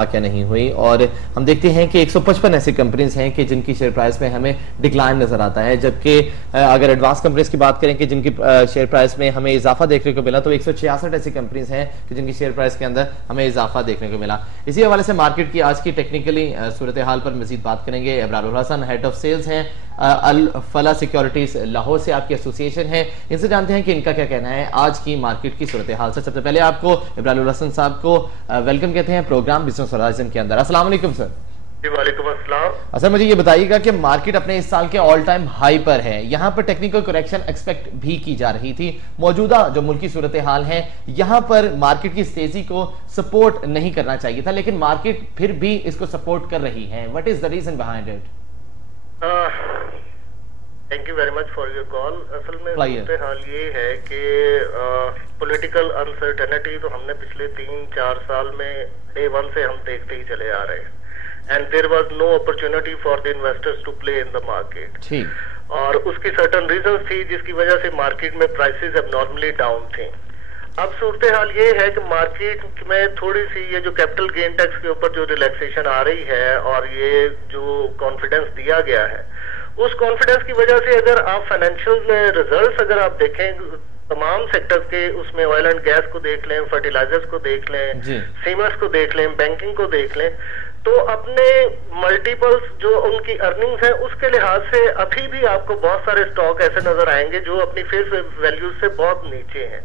क्या नहीं हुई। और हम देखते हैं कि 155 ऐसी कंपनीज हैं कि जिनकी शेयर प्राइस में हमें डिक्लाइन नजर आता है, जबकि अगर एडवांस कंपनीज की बात करें कि जिनकी शेयर प्राइस में हमें इजाफा देखने को मिला, तो 166 ऐसी कंपनीज हैं कि जिनकी शेयर प्राइस के अंदर हमें इजाफा देखने को मिला। इसी हवाले से मार्केट की आज की टेक्निकली सूरत हाल पर मजीद बात करेंगे। Ibrarul Hasan head of sales हैं अल फला सिक्योरिटीज लाहौर से, आपकी एसोसिएशन है, इनसे जानते हैं कि इनका क्या कहना है आज की मार्केट की सूरत हाल से। सबसे पहले आपको इब्रारुल हसन साहब को वेलकम कहते हैं प्रोग्राम बिजनेस होराइजन के अंदर। अस्सलाम वालेकुम सर। जी वालेकुम अस्सलाम। अच्छा, मुझे ये बताइएगा कि मार्केट अपने इस साल के ऑल टाइम हाई पर है, यहाँ पर टेक्निकल करेक्शन एक्सपेक्ट भी की जा रही थी। मौजूदा जो मुल्की सूरत हाल है, यहाँ पर मार्केट की तेजी को सपोर्ट नहीं करना चाहिए था, लेकिन मार्केट फिर भी इसको सपोर्ट कर रही है। What is the reason behind it? Thank you very much for your call. असल में सूरत हाल ये है कि पॉलिटिकल अनसर्टेनिटी तो हमने पिछले 3-4 साल में डे वन से हम देखते ही चले आ रहे हैं, and there was no opportunity for the investors to play in the market. और उसकी सर्टन रीजंस थी जिसकी वजह से मार्केट में प्राइसेस अब नॉर्मली डाउन थे। अब सूरत हाल ये है कि मार्केट में थोड़ी सी ये जो कैपिटल गेन टैक्स के ऊपर जो रिलैक्सेशन आ रही है और ये जो कॉन्फिडेंस दिया गया है, उस कॉन्फिडेंस की वजह से अगर आप फाइनेंशियल रिजल्ट्स अगर आप देखें तमाम सेक्टर्स के, उसमें ऑयल एंड गैस को देख लें, फर्टिलाइजर्स को देख लें, सीमेंट्स को देख लें, बैंकिंग को देख लें, तो अपने मल्टीपल्स जो उनकी अर्निंग्स है उसके लिहाज से अभी भी आपको बहुत सारे स्टॉक ऐसे नजर आएंगे जो अपनी फेस वैल्यू से बहुत नीचे हैं।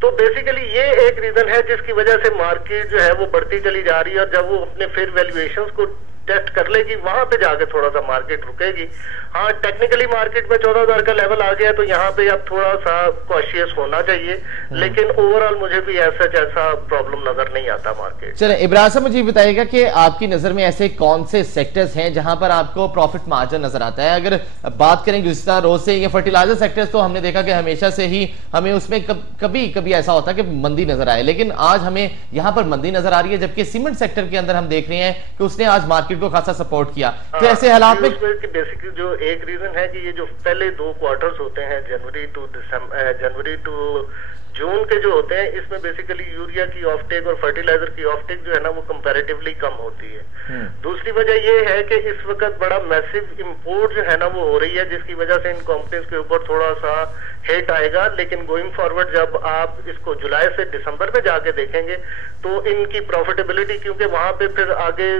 तो बेसिकली ये एक रीजन है जिसकी वजह से मार्केट जो है वो बढ़ती चली जा रही है, और जब वो अपने फेयर वैल्यूएशंस को टेस्ट कर लेगी वहां पे जाके थोड़ा सा मार्केट रुकेगी। हाँ, टेक्निकली मार्केट में 14,000 का लेवल आ गया, तो यहाँ पे अब थोड़ा सा कॉशियस होना चाहिए, लेकिन ओवरऑल मुझे भी ऐसा प्रॉब्लम नजर नहीं आता मार्केट। चलिए इब्राहिम साहब, मुझे बताइएगा कि आपकी नजर में ऐसे कौन से सेक्टर्स हैं जहां पर आपको प्रॉफिट मार्जिन नजर आता है? अगर बात करें गुज़िश्ता रोज से, ये फर्टिलाइजर सेक्टर्स तो हमने देखा कि हमेशा से ही हमें उसमें कभी कभी ऐसा होता है कि मंदी नजर आए, लेकिन आज हमें यहाँ पर मंदी नजर आ रही है, जबकि सीमेंट सेक्टर के अंदर हम देख रहे हैं कि उसने आज मार्केट को खासा सपोर्ट किया। तो ऐसे हालात में बेसिकली जो एक रीजन है कि ये जो पहले 2 क्वार्टर्स होते हैं, जनवरी टू जून के जो होते हैं, इसमें बेसिकली यूरिया की ऑफटेक और फर्टिलाइजर की ऑफटेक जो है ना वो कंपैरेटिवली कम होती है। दूसरी वजह ये है कि इस वक्त बड़ा मैसिव इंपोर्ट जो है ना वो हो रही है, जिसकी वजह से इन कंपनीज के ऊपर थोड़ा सा हिट आएगा। लेकिन गोइंग फॉरवर्ड जब आप इसको जुलाई से दिसंबर में जाके देखेंगे तो इनकी प्रॉफिटेबिलिटी, क्योंकि वहां पे फिर आगे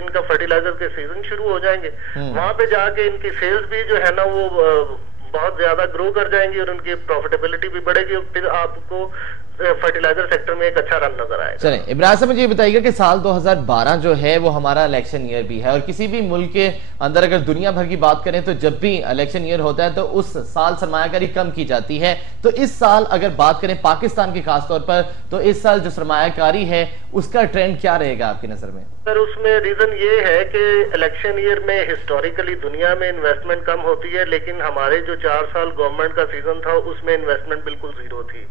इनका फर्टिलाइजर के सीजन शुरू हो जाएंगे, वहां पे जाके इनकी सेल्स भी जो है ना वो बहुत ज्यादा ग्रो कर जाएंगी और उनकी प्रॉफिटेबिलिटी भी बढ़ेगी, और फिर आपको फर्टिलाइजर सेक्टर में एक अच्छा रन नजर आएगा। चलें इब्राहिम साहब, मुझे ये बताइएगा कि साल 2012 जो है वो हमारा इलेक्शन ईयर भी है, और किसी भी मुल्क के अंदर अगर दुनिया भर की बात करें तो जब भी इलेक्शन ईयर होता है तो उस साल सरमायाकारी कम की जाती है। तो इस साल अगर बात करें पाकिस्तान की खासतौर पर, तो इस साल जो सरमायाकारी है उसका ट्रेंड क्या रहेगा आपकी नजर में? सर, उसमें रीजन ये है कि इलेक्शन ईयर में हिस्टोरिकली दुनिया में इन्वेस्टमेंट कम होती है, लेकिन हमारे जो 4 साल गवर्नमेंट का सीजन था उसमें इन्वेस्टमेंट बिल्कुल जीरो थी।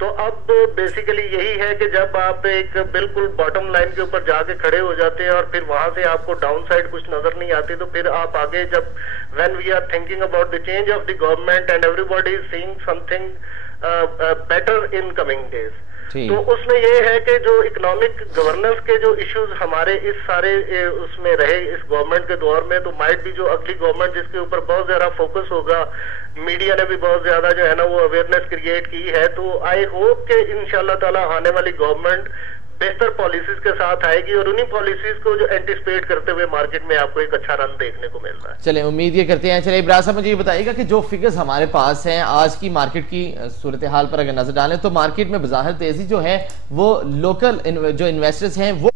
तो अब बेसिकली यही है कि जब आप एक बिल्कुल बॉटम लाइन के ऊपर जाके खड़े हो जाते हैं और फिर वहां से आपको डाउन साइड कुछ नजर नहीं आती, तो फिर आप आगे जब when we are thinking about the change of the government and everybody is seeing something better in coming days, तो उसमें ये है कि जो इकोनॉमिक गवर्नेंस के जो इश्यूज हमारे इस सारे उसमें रहे इस गवर्नमेंट के दौर में, तो माइट भी जो अगली गवर्नमेंट जिसके ऊपर बहुत ज्यादा फोकस होगा, मीडिया ने भी बहुत ज्यादा जो है ना वो अवेयरनेस क्रिएट की है, तो आई होप कि इंशाल्लाह ताला आने वाली गवर्नमेंट बेहतर पॉलिसीज के साथ आएगी और उन्हीं पॉलिसीज को जो एंटिसिपेट करते हुए मार्केट में आपको एक अच्छा रन देखने को मिल रहा है। चलिए उम्मीद ये करते हैं। चलिए इब्राहिम साहब, मुझे ये बताइएगा कि जो फिगर्स हमारे पास हैं आज की मार्केट की सूरत हाल पर अगर नजर डालें तो मार्केट में बज़ाहिर तेजी जो है वो लोकल जो इन्वेस्टर्स हैं वो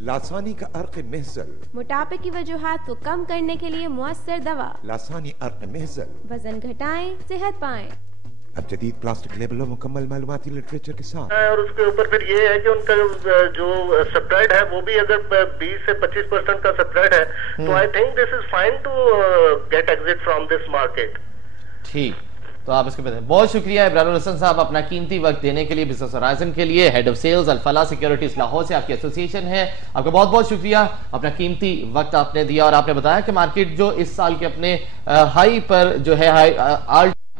लासानी का अर्क महजल, मोटापे की वजूहात को कम करने के लिए मुअस्सर दवा। लासानी अर्क महजल, वजन घटाएं, सेहत पाएं। अब जदीद प्लास्टिक लेबल और मुकम्मल मालूमाती लिटरेचर के साथ। और उसके ऊपर फिर ये है कि उनका जो स्प्रेड है वो भी अगर 20 से 25% का स्प्रेड है, तो I think this is fine to get exit from this market. ठीक, तो आप इसके बताएं। बहुत शुक्रिया इब्रारुल हसन साहब अपना कीमती वक्त देने के लिए, बिजनेस होराइजन के लिए, head of sales Al Falah securities Lahore से आपकी एसोसिएशन है, आपका बहुत बहुत शुक्रिया, अपना कीमती वक्त आपने दिया और आपने बताया कि मार्केट जो इस साल के अपने हाई पर जो है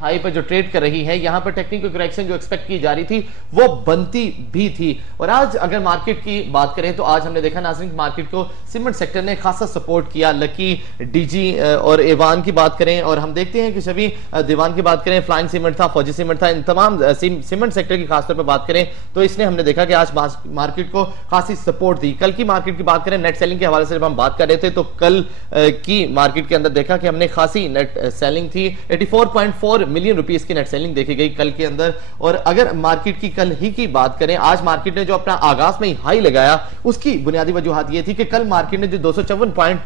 हाई पर जो ट्रेड कर रही है, यहां पर टेक्निकल करेक्शन जो एक्सपेक्ट की जा रही थी वो बनती भी थी। और आज अगर मार्केट की बात करें तो आज हमने देखा नाज़रीन मार्केट को सीमेंट सेक्टर ने खासा सपोर्ट किया। लकी, डीजी और एवान की बात करें और हम देखते हैं कि सभी दीवान की बात करें, फ्लाइंग सीमेंट था, फौजी सीमेंट था, इन तमाम सीमेंट सेक्टर की खासतौर पर बात करें तो इसने हमने देखा कि आज मार्केट को खासी सपोर्ट दी। कल की मार्केट की बात करें नेट सेलिंग के हवाले से जब हम बात कर रहे थे तो कल की मार्केट के अंदर देखा कि हमने खासी नेट सेलिंग थी, 84.4 मिलियन रुपीस की नेट सेलिंग देखी गई कल के अंदर। और अगर मार्केट की कल ही की बात करें, आज मार्केट ने जो अपना आगाज में ही हाई लगाया उसकी बुनियादी वजूहत ये थी कि कल मार्केट ने जो 254 पॉइंट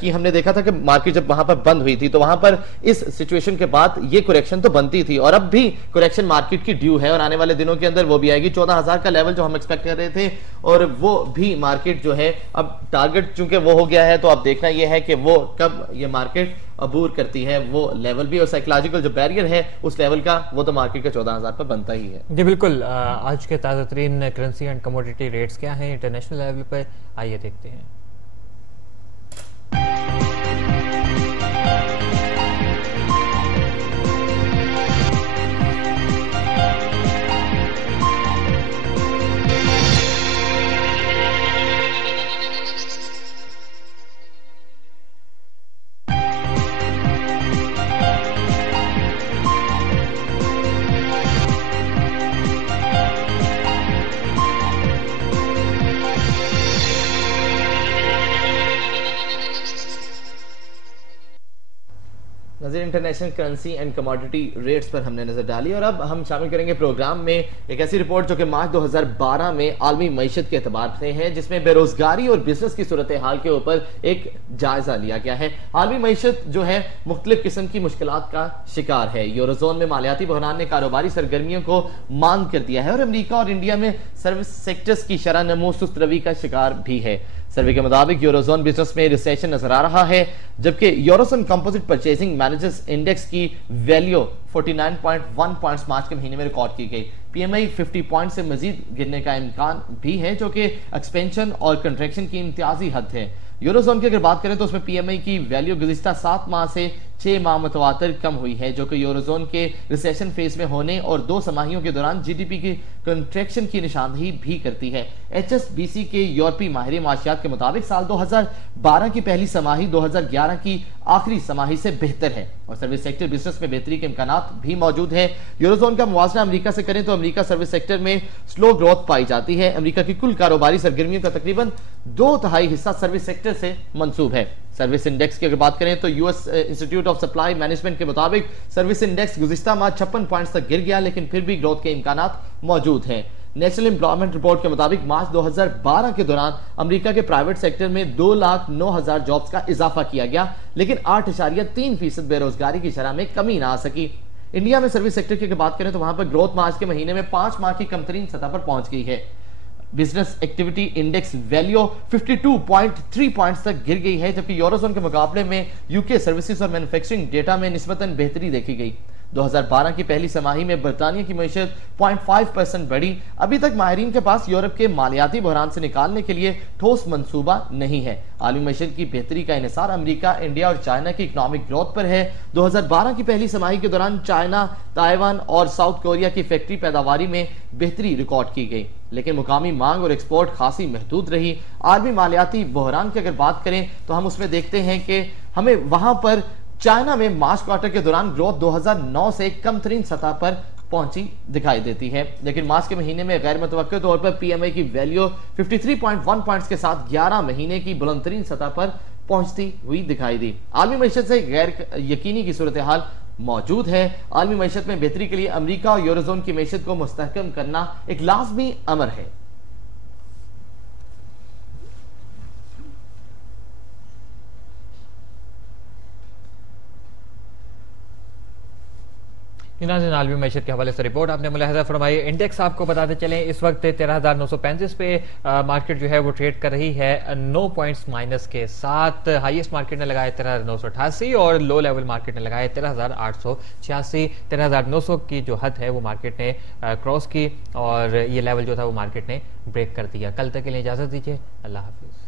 की हमने देखा था कि मार्केट जब वहां पर बंद हुई थी तो वहां पर इस सिचुएशन के बाद ये करेक्शन तो बनती थी और अब भी करेक्शन मार्केट की ड्यू है और आने वाले दिनों के अंदर वो भी आएगी। 14,000 का लेवल जो हम एक्सपेक्ट कर रहे थे और वो भी मार्केट जो है अब टारगेट चूंकि वो हो गया है तो अब देखना यह है कि वो कब ये मार्केट अबूर करती है वो लेवल भी, और साइकोलॉजिकल जो बैरियर है उस लेवल का वो तो मार्केट का 14,000 पर बनता ही है। जी बिल्कुल। आज के ताज़ा तरीन करेंसी एंड कमोडिटी रेट्स क्या हैं इंटरनेशनल लेवल पर, आइए देखते हैं। नजर international currency and commodity rates पर हमने नजर डाली और अब हम शामिल करेंगे प्रोग्राम में एक ऐसी रिपोर्ट जो कि मार्च 2012 में आलमी मईशत के एतबार से है, जिसमें बेरोजगारी और बिजनेस की सूरत हाल के ऊपर एक जायजा लिया गया है। आलमी मईशत जो है मुख्तलिफ किस्म की मुश्किलात का शिकार है। यूरोजोन में मालियाती बहरान ने कारोबारी सरगर्मियों को मांद कर दिया है और अमेरिका और इंडिया में सर्विस सेक्टर्स की शरह नमो सुस्त रवि का शिकार भी है। सर्वे के मुताबिक यूरोजोन बिजनेस में रिसेशन नजर आ रहा है, जबकि eurozone composite purchasing managers index की वैल्यू 49.1 पॉइंट्स मार्च के महीने में रिकॉर्ड की गई। पीएमआई 50 पॉइंट से मजीद गिरने का इम्कान भी है, जो कि एक्सपेंशन और कंट्रैक्शन की इम्तियाजी हद है। यूरोजोन की अगर बात करें तो उसमें पीएमआई की वैल्यू गुज़िश्ता 7 माह से 6 माह मुतवातर कम हुई है, जो कि यूरोजोन के रिसेशन फेज में होने और 2 समाहियों के दौरान जीडीपी की कंट्रैक्शन की निशानदही भी करती है। एचएसबीसी के यूरोपीय माहिर माशियात के मुताबिक साल 2012 की पहली समाही 2011 की आखिरी समाही से बेहतर है और सर्विस सेक्टर बिजनेस में बेहतरी के इम्कानात भी मौजूद है। यूरोजोन का मुवाजना अमेरिका से करें तो अमेरिका सर्विस सेक्टर में स्लो ग्रोथ पाई जाती है। अमेरिका की कुल कारोबारी सरगर्मियों का तकरीबन 2/3 हिस्सा सर्विस सेक्टर से मंसूब है। सर्विस इंडेक्स की अगर बात करें तो US institute of supply management के मुताबिक सर्विस इंडेक्स गुज़िश्ता माह 56 पॉइंट्स तक गिर गया, लेकिन फिर भी ग्रोथ के इम्कानात मौजूद हैं। नेशनल एम्प्लॉयमेंट रिपोर्ट के मुताबिक मार्च 2012 के दौरान अमेरिका के प्राइवेट सेक्टर में 2,09,000 जॉब्स का इजाफा किया गया, लेकिन 8.3% बेरोजगारी की शरह में कमी ना आ सकी। इंडिया में सर्विस सेक्टर की बात करें तो वहां पर ग्रोथ मार्च के महीने में 5 माह की कमतरीन सतह पर पहुंच गई है। Business activity index value 52.3 points तक गिर गई है, जबकि यूरोजोन के मुकाबले में यूके सर्विसेज और मैन्युफैक्चरिंग डेटा में निस्बतन बेहतरी देखी गई। 2012 की पहली समाही में बरतानिया की मईशत 0.5% बढ़ी। अभी तक माहिरीन के पास यूरोप के मालियाती बहरान से निकालने के लिए ठोस मंसूबा नहीं है। आलमी मईशत की बेहतरी का इन्हिसार अमेरिका, इंडिया और चाइना की इकोनॉमिक ग्रोथ पर है। 2012 की पहली समाही के दौरान चाइना, ताइवान और साउथ कोरिया की फैक्ट्री पैदावारी में बेहतरी रिकॉर्ड की गई, लेकिन मुकामी मांग और एक्सपोर्ट खासी महदूद रही। आलमी मालियाती बहरान की अगर बात करें तो हम उसमें देखते हैं कि हमें वहां पर चाइना में मार्च क्वार्टर के दौरान ग्रोथ 2009 से कमतरीन सतह पर पहुंची दिखाई देती है, लेकिन मार्च के महीने में गैर मुतवक्किल तौर पर पीएमआई की वैल्यू 53.1 पॉइंट्स के साथ 11 महीने की बुलंदतरीन सतह पर पहुंचती हुई दिखाई दी। आलमी मईशत से गैर यकीनी की सूरत हाल मौजूद है। आलमी मईशत में बेहतरी के लिए अमेरिका और यूरोजोन की मईशत को मुस्तहकम करना एक लाजमी अमर है। नाज़रीन, आलमी मैशत के हवाले से रिपोर्ट आपने मुलाहजा फरमाई। इंडेक्स आपको बताते चलें इस वक्त 13,935 पे मार्केट जो है वो ट्रेड कर रही है 9 पॉइंट्स माइनस के साथ। हाईएस्ट मार्केट ने लगाया 13,988 और लो लेवल मार्केट ने लगाया 13,886। 13,900 की जो हद है वो मार्केट ने क्रॉस की और ये लेवल जो था वो मार्केट ने ब्रेक कर दिया। कल तक के लिए इजाज़त दीजिए, अल्लाह हाफिज़।